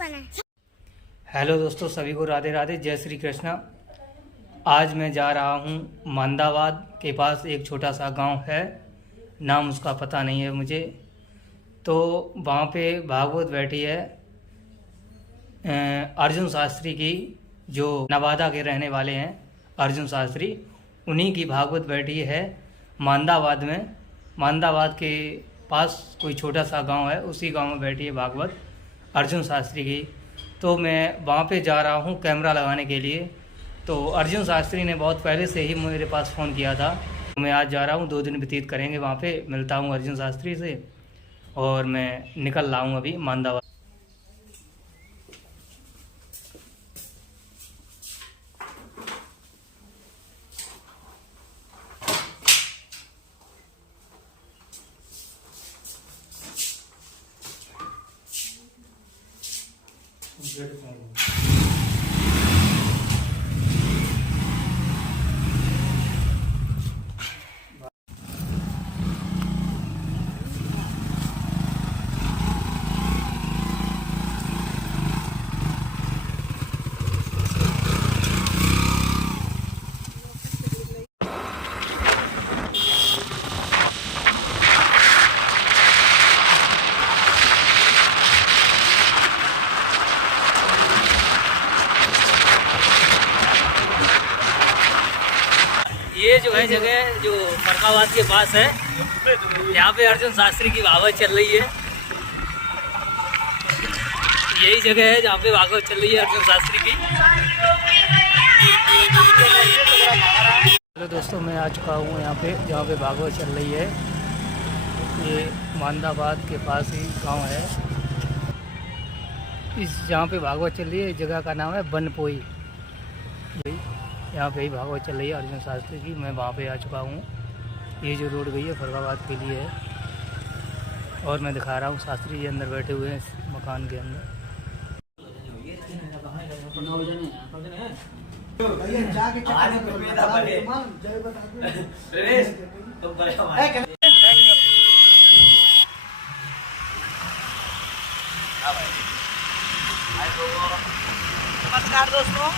Hello दोस्तों, सभी को राधे राधे, जय श्री कृष्णा। आज मैं जा रहा हूँ मांदाबाद के पास एक छोटा सा गांव है, नाम उसका पता नहीं है मुझे। तो वहाँ पे भागवत बैठी है अर्जुन शास्त्री की, जो नवादा के रहने वाले हैं अर्जुन शास्त्री, उन्हीं की भागवत बैठी है मांदाबाद में। मांदाबाद के पास कोई छोटा सा गांव है, उसी गांव में बैठी है भागवत अर्जुन शास्त्री की। तो मैं वहाँ पे जा रहा हूँ कैमरा लगाने के लिए। तो अर्जुन शास्त्री ने बहुत पहले से ही मेरे पास फ़ोन किया था। मैं आज जा रहा हूँ, 2 दिन व्यतीत करेंगे वहाँ पे, मिलता हूँ अर्जुन शास्त्री से और मैं निकल रहा हूँ अभी मांदाबाद। ये जो है जगह जो फरखाबाद के पास है, यहाँ पे अर्जुन शास्त्री की भागवत चल रही है। यही जगह है जहाँ पे भागवत चल रही है अर्जुन शास्त्री की। हेलो दोस्तों, मैं आ चुका हूँ यहाँ पे जहाँ पे भागवत चल रही है। ये मांदाबाद के पास ही गांव है। इस जहाँ पे भागवत चल रही है जगह का नाम है बनपोई। यहाँ पे ही भागवत चल रही है अर्जुन शास्त्री की। मैं वहाँ पे आ चुका हूँ। ये जो रोड गई है फरखाबाद के लिए है और मैं दिखा रहा हूँ शास्त्री जी अंदर बैठे हुए हैं इस मकान के अंदर। नमस्कार दोस्तों,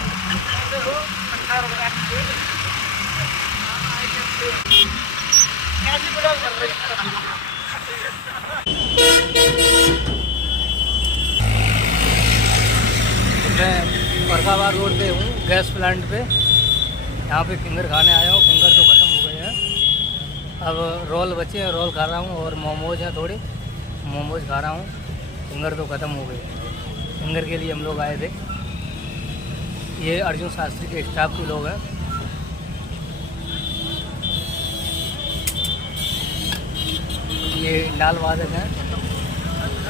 मैं फरखाबाद रोड पे हूँ, गैस प्लांट पे। यहाँ पे फिंगर खाने आया हूँ। फिंगर तो ख़त्म हो गए हैं, अब रोल बचे हैं, रोल खा रहा हूँ और मोमोज हैं थोड़े, मोमोज खा रहा हूँ। फिंगर तो ख़त्म हो गए। फिंगर के लिए हम लोग आए थे। ये अर्जुन शास्त्री के स्टाफ के लोग हैं। ये लाल वादक हैं।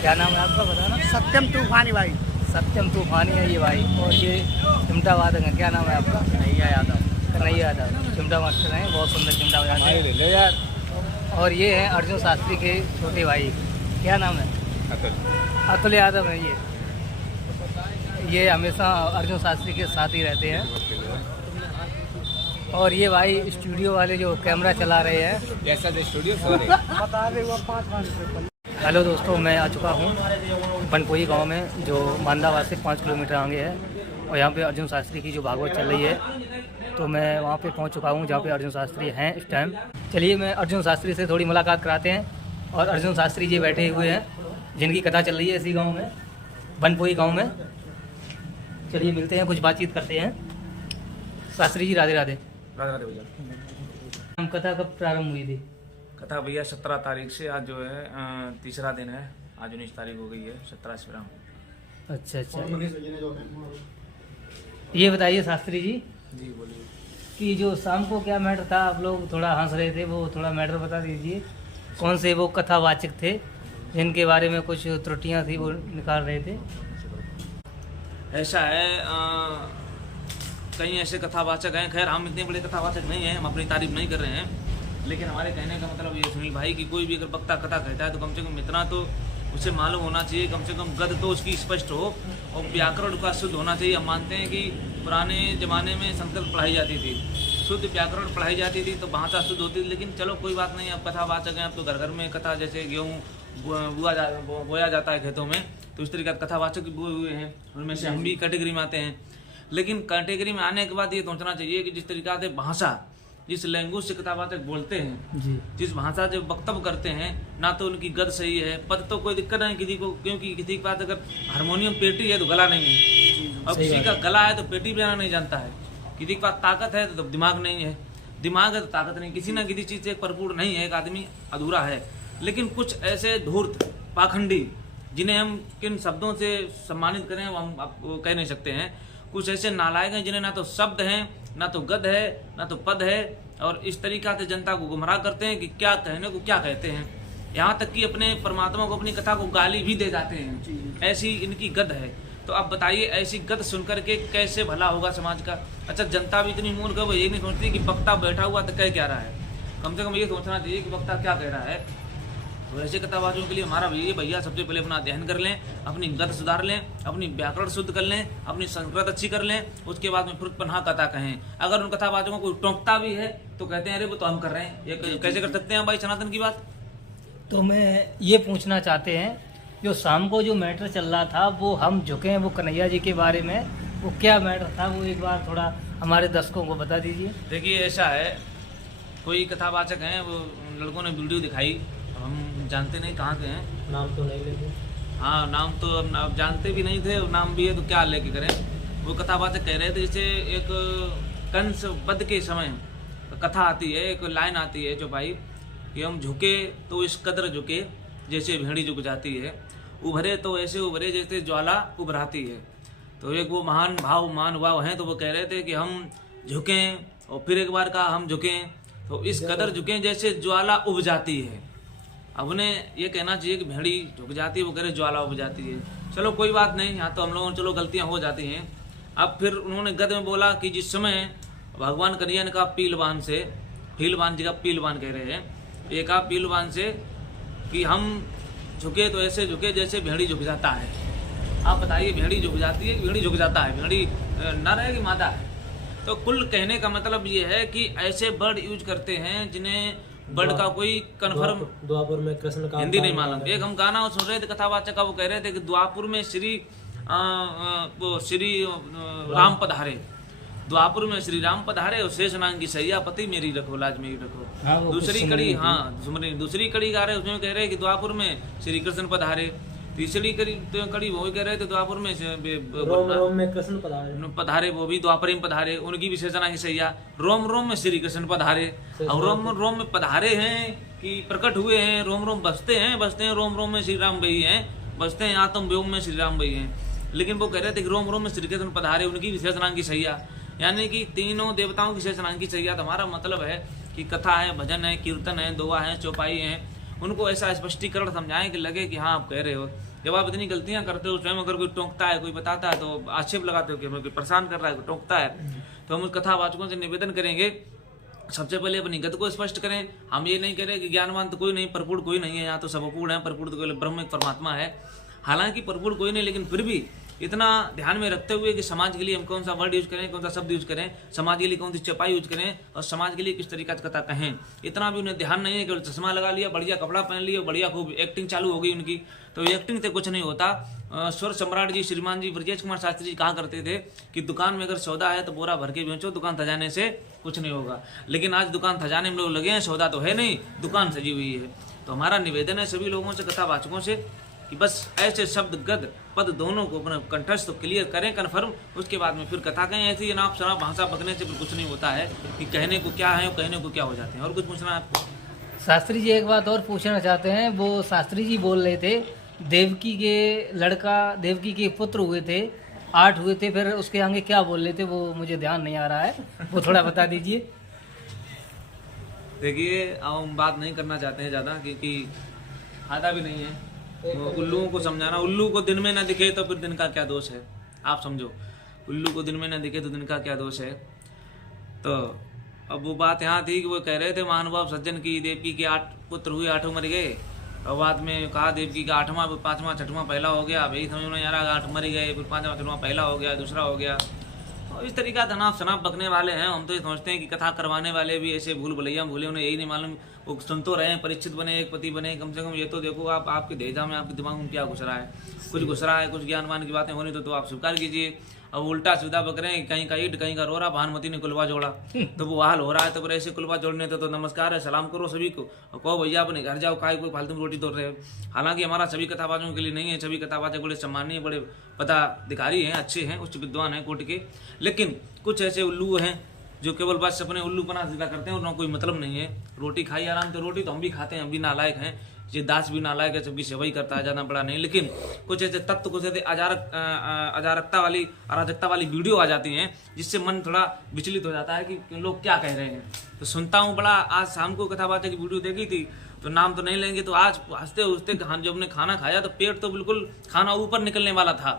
क्या नाम है आपका, बताना? सत्यम तूफानी भाई। सत्यम तूफानी है ये भाई। और ये चिमटा वादक है। क्या नाम है आपका? कन्हैया यादव। कन्हैया यादव चिमटा मास्टर हैं, बहुत सुंदर चिमटा बजाते हैं यार। और ये हैं अर्जुन शास्त्री के छोटे भाई। क्या नाम है? अतुल यादव है ये हमेशा अर्जुन शास्त्री के साथ ही रहते हैं। और ये भाई स्टूडियो वाले जो कैमरा चला रहे हैं। हेलो दोस्तों, मैं आ चुका हूँ बनपोई गांव में, जो मांदाबाद से 5 किलोमीटर आगे है। और यहाँ पे अर्जुन शास्त्री की जो भागवत चल रही है, तो मैं वहाँ पे पहुँच चुका हूँ जहाँ पे अर्जुन शास्त्री हैं इस टाइम। चलिए मैं अर्जुन शास्त्री से थोड़ी मुलाकात कराते हैं। और अर्जुन शास्त्री जी बैठे हुए हैं, जिनकी कथा चल रही है इसी गाँव में, बनपोई गाँव में। चलिए मिलते हैं, कुछ बातचीत करते हैं। शास्त्री जी राधे राधे। राधे राधे भैया। हम कथा कब प्रारंभ हुई थी? कथा भैया 17 तारीख से, आज जो है तीसरा दिन है। आज 19 तारीख हो गई है, 17 से प्रारंभ। अच्छा। ये बताइए शास्त्री जी, बोलिए कि जो शाम को क्या मैटर था, आप लोग थोड़ा हंस रहे थे, वो थोड़ा मैटर बता दीजिए। कौन से वो कथावाचक थे जिनके बारे में कुछ त्रुटियां थी, वो निकाल रहे थे? ऐसा है, कई ऐसे कथावाचक हैं। खैर हम इतने बड़े कथावाचक नहीं हैं, हम अपनी तारीफ नहीं कर रहे हैं, लेकिन हमारे कहने का मतलब ये सुनील भाई कि कोई भी अगर वक्ता कथा कहता है तो कम से कम इतना तो उसे मालूम होना चाहिए, कम से कम गद तो उसकी स्पष्ट हो और व्याकरण का शुद्ध होना चाहिए। हम मानते हैं कि पुराने ज़माने में संस्कृत पढ़ाई जाती थी, शुद्ध व्याकरण पढ़ाई जाती थी, तो भाषा शुद्ध होती थी। लेकिन चलो कोई बात नहीं, अब कथावाचक हैं, अब तो घर घर में कथा, जैसे गेहूँ बोया जाता है खेतों में, तो इस तरीके के कथावाचक भी बोए हुए हैं, उनमें से हम भी कैटेगरी में आते हैं। लेकिन कैटेगरी में आने के बाद ये सोचना चाहिए कि जिस तरीका से भाषा, जिस लैंग्वेज से कथावाचक बोलते हैं जी, जिस भाषा से वक्तव्य करते हैं, ना तो उनकी गद सही है, पद तो कोई दिक्कत नहीं किसी को, क्योंकि किसी के पास अगर हारमोनियम पेटी है तो गला नहीं है, और किसी का गला है तो पेटी बजाना नहीं जानता है, किसी के पास ताकत है तो दिमाग नहीं है, दिमाग है तो ताकत नहीं, किसी ना किसी चीज़ से परिपूर्ण नहीं है, एक आदमी अधूरा है। लेकिन कुछ ऐसे धूर्त पाखंडी जिन्हें हम किन शब्दों से सम्मानित करें वो हम आपको कह नहीं सकते हैं, कुछ ऐसे नालायक हैं जिन्हें ना तो शब्द हैं, ना तो गद है, ना तो पद है, और इस तरीका से जनता को गुमराह करते हैं कि क्या कहने को क्या कहते हैं। यहाँ तक कि अपने परमात्मा को, अपनी कथा को गाली भी दे जाते हैं, ऐसी इनकी गद है। तो आप बताइए, ऐसी गद सुनकर के कैसे भला होगा समाज का। अच्छा, जनता भी इतनी मूर्ख है, वो ये नहीं सोचती कि वक्ता बैठा हुआ तो कह क्या रहा है, कम से कम ये सोचना चाहिए कि वक्ता क्या कह रहा है। तो ऐसे कथावाचकों के लिए हमारा भैया सबसे पहले अपना अध्ययन कर लें, अपनी गद सुधार लें, अपनी व्याकरण शुद्ध कर लें, अपनी संस्कृत अच्छी कर लें, उसके बाद में फिर पन्हा कथा कहें। अगर उन कथावाचकों को टोकता भी है तो कहते हैं अरे वो तो हम कर रहे हैं, ये कैसे कर सकते हैं भाई सनातन की बात। तो मैं ये पूछना चाहते हैं, जो शाम को जो मैटर चल रहा था वो हम झुके हैं, वो कन्हैया जी के बारे में, वो क्या मैटर था, वो एक बार थोड़ा हमारे दर्शकों को बता दीजिए। देखिए, ऐसा है, कोई कथावाचक हैं, वो लड़कों ने वीडियो दिखाई, हम जानते नहीं कहाँ के हैं, नाम तो नहीं लेते। हाँ, नाम तो अब जानते भी नहीं थे, नाम भी है तो क्या लेके करें। वो कथावाचक कह रहे थे जैसे एक कंस वध के समय कथा आती है, एक लाइन आती है जो भाई कि हम झुके तो इस कदर झुके जैसे भेड़ी झुक जाती है, उभरे तो ऐसे उभरे जैसे ज्वाला उभराती है। तो एक वो महान भाव मान भाव हैं, तो वो कह रहे थे कि हम झुकें, और फिर एक बार कहा हम झुकें तो इस कदर झुकें जैसे ज्वाला उब जाती है। अब उन्हें ये कहना चाहिए कि भेड़ी झुक जाती है, वो कह रहे ज्वाला उब जाती है। चलो कोई बात नहीं, यहाँ तो हम लोगों चलो गलतियाँ हो जाती हैं। अब फिर उन्होंने गद में बोला कि जिस समय भगवान कन्हैया ने कहा पीलवान से, फीलवान जी का पीलवान कह रहे हैं, एक कहा पीलवान से कि हम झुके तो ऐसे झुके जैसे भेड़ी झुक जाता है। आप बताइए, भेड़ी झुक जाती है कि भेड़ी झुक जाता है, भेड़ी नर है कि मादा है। तो कुल कहने का मतलब ये है कि ऐसे वर्ड यूज करते हैं जिन्हें वर्ड का कोई कन्फर्म, द्वापुर में कृष्ण का हिंदी नहीं मालूम। एक हम गाना सुन रहे थे कथावाचक का, वो कह रहे थे कि द्वापुर में श्री राम पधारे, द्वापुर में श्री राम पधारे, और शेष नाग की सैयापति मेरी रखो, लाज मेरी रखो। हाँ, दूसरी कड़ी, हाँ दूसरी कड़ी गा रहे, उसमें कह रहे कि द्वापुर में श्री कृष्ण पधारे। तीसरी कड़ी वो कह रहे थे द्वापुर में रोम में कृष्ण पधारे, वो भी द्वापर में पधारे, उनकी विशेषणा की सैया। रोम रोम में श्री कृष्ण पधारे, और रोम रोम में पधारे हैं कि प्रकट हुए हैं, रोम रोम बसते हैं, रोम रोम में श्री राम भई हैं, बसते हैं आत्म व्योम में श्री राम भई हैं। लेकिन वो कह रहे थे कि रोम रोम में श्री कृष्ण पधारे, उनकी विशेषणा की सैया, यानी कि तीनों देवताओं की विशेषणा की सैया। तो हमारा मतलब है कि कथा है, भजन है, कीर्तन है, दोहा है, चौपाई है, उनको ऐसा स्पष्टीकरण समझाएं कि लगे कि हाँ आप कह रहे हो। जब आप इतनी गलतियां करते हो, स्वयं अगर कोई टोकता है, कोई बताता है तो आक्षेप लगाते हो कि हमें कोई परेशान कर रहा है, कोई टोकता है, तो हम उस कथावाचकों से निवेदन करेंगे सबसे पहले अपनी गत को स्पष्ट करें। हम ये नहीं करें कि ज्ञानवान तो कोई नहीं, परिपूर्ण कोई नहीं है, यहाँ तो सब अपूर्ण है, परिपूर्ण तो केवल ब्रह्म एक परमात्मा है। हालांकि परिपूर्ण कोई नहीं, लेकिन फिर भी इतना ध्यान में रखते हुए कि समाज के लिए हम कौन सा वर्ड यूज करें, कौन सा शब्द यूज करें, समाज के लिए कौन सी चपाई यूज करें, और समाज के लिए किस तरीका से कथा कहें, इतना भी उन्हें ध्यान नहीं है। केवल चश्मा लगा लिया, बढ़िया कपड़ा पहन लिया, बढ़िया खूब एक्टिंग चालू हो गई उनकी, तो एक्टिंग से कुछ नहीं होता। स्वर सम्राट जी श्रीमान जी ब्रजेश कुमार शास्त्री जी कहा करते थे कि दुकान में अगर सौदा है तो बोरा भर के बेचो, दुकान सजाने से कुछ नहीं होगा। लेकिन आज दुकान सजाने में लोग लगे हैं, सौदा तो है नहीं, दुकान सजी हुई है। तो हमारा निवेदन है सभी लोगों से, कथावाचकों से, कि बस ऐसे शब्द गद पद दोनों को अपना कंठस्थ तो क्लियर करें कन्फर्म, उसके बाद में फिर कथा कहें। ऐसी अनाप शनाप भाषा बकने से फिर कुछ नहीं होता है कि कहने को क्या है और कहने को क्या हो जाते हैं। और कुछ पूछना है आपको? शास्त्री जी एक बात और पूछना चाहते हैं। वो शास्त्री जी बोल रहे थे देवकी के लड़का, देवकी के पुत्र हुए थे, 8 हुए थे, फिर उसके आगे क्या बोल रहे थे वो मुझे ध्यान नहीं आ रहा है, वो थोड़ा बता दीजिए। देखिए, अब हम बात नहीं करना चाहते हैं ज़्यादा, क्योंकि फायदा भी नहीं है उल्लुओं को समझाना। उल्लू को दिन में न दिखे तो फिर दिन का क्या दोष है, आप समझो। उल्लू को दिन में न दिखे तो दिन का क्या दोष है। तो अब वो बात यहाँ थी कि वो कह रहे थे महानुभाव सज्जन की देवकी के 8 पुत्र हुए, 8 मर गए। और बाद में कहा देवकी का 8वां 5वां 6वां पहला हो गया। भाई समझ में नहीं आ रहा, 8 मर गए, फिर 5वां 6वां पहला हो गया, दूसरा हो गया। तो इस तरीका तनाव शनाब बकने वाले हैं। हम तो ये समझते हैं कि कथा करवाने वाले भी ऐसे भूल भुलैया भूले, उन्हें यही नहीं मालूम, वो सुन तो रहे हैं परीक्षित बने, एक पति बने, कम से कम ये तो देखो आप आपके देहजा में, आपके दिमाग में क्या घुस रहा है। कुछ घुस रहा है, कुछ ज्ञानवान की बातें होनी तो आप स्वीकार कीजिए। अब उल्टा सीधा बक रहे हैं, कहीं का ईट कहीं का रोरा, भानुमति ने कुलवा जोड़ा, तो वो हाल हो रहा है। तो फिर ऐसे कुलवा जोड़ने तो नमस्कार है, सलाम करो सभी को, और कहो भैया अपने घर जाओ, काय कोई फालतू में रोटी तोड़ रहे हो। हालांकि हमारा सभी कथाबाजों के लिए नहीं है, सभी कथाबाज बड़े सम्मानीय, बड़े पदाधिकारी हैं, अच्छे हैं, उच्च विद्वान हैं कोटि के, लेकिन कुछ ऐसे उल्लू हैं जो केवल बस अपने उल्लूपना जिला करते हैं और ना कोई मतलब नहीं है। रोटी खाई आराम, तो रोटी तो हम भी खाते हैं, हम भी नालायक हैं, ये दास भी नालायक है, सबकी सेवा ही करता है, ज़्यादा बड़ा नहीं। लेकिन कुछ ऐसे तत्व, कुछ ऐसे अराजकता वाली वीडियो आ जाती हैं जिससे मन थोड़ा विचलित हो जाता है कि लोग क्या कह रहे हैं। तो सुनता हूँ बड़ा, आज शाम को कथाबाजा की वीडियो देखी थी, तो नाम तो नहीं लेंगे, तो आज हंसते हंसते जब हमने खाना खाया तो पेट तो बिल्कुल खाना ऊपर निकलने वाला था,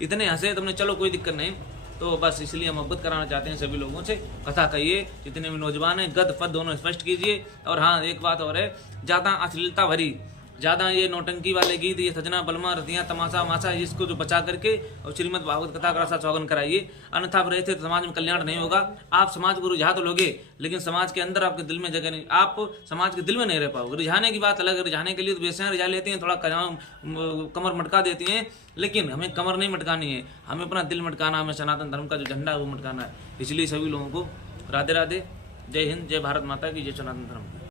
इतने हंसे। तुमने चलो कोई दिक्कत नहीं, तो बस इसलिए हम अवगत कराना चाहते हैं सभी लोगों से, कथा कहिए, जितने भी नौजवान हैं गद पद दोनों स्पष्ट कीजिए। और हाँ, एक बात और है, ज़्यादा अश्लीलता भरी, ज़्यादा ये नौटंकी वाले गीत, ये सजना बलमा रतियाँ तमाशा माशा, इसको जो बचा करके और श्रीमद् भागवत कथा का रसा चौगन कराइए, अन्यथा आप रहते तो समाज में कल्याण नहीं होगा। आप समाज को रिझा तो लोगे, लेकिन समाज के अंदर आपके दिल में जगह नहीं, आप समाज के दिल में नहीं रह पाओगे। रिझाने की बात अलग है, रिझाने के लिए तो बेसियाँ रिझा लेती हैं, थोड़ा कमर मटका देती हैं, लेकिन हमें कमर नहीं मटकानी है, हमें अपना दिल मटकाना, हमें सनातन धर्म का जो झंडा है वो मटकाना है। इसलिए सभी लोगों को राधे राधे, जय हिंद, जय भारत माता की, जय सनातन धर्म।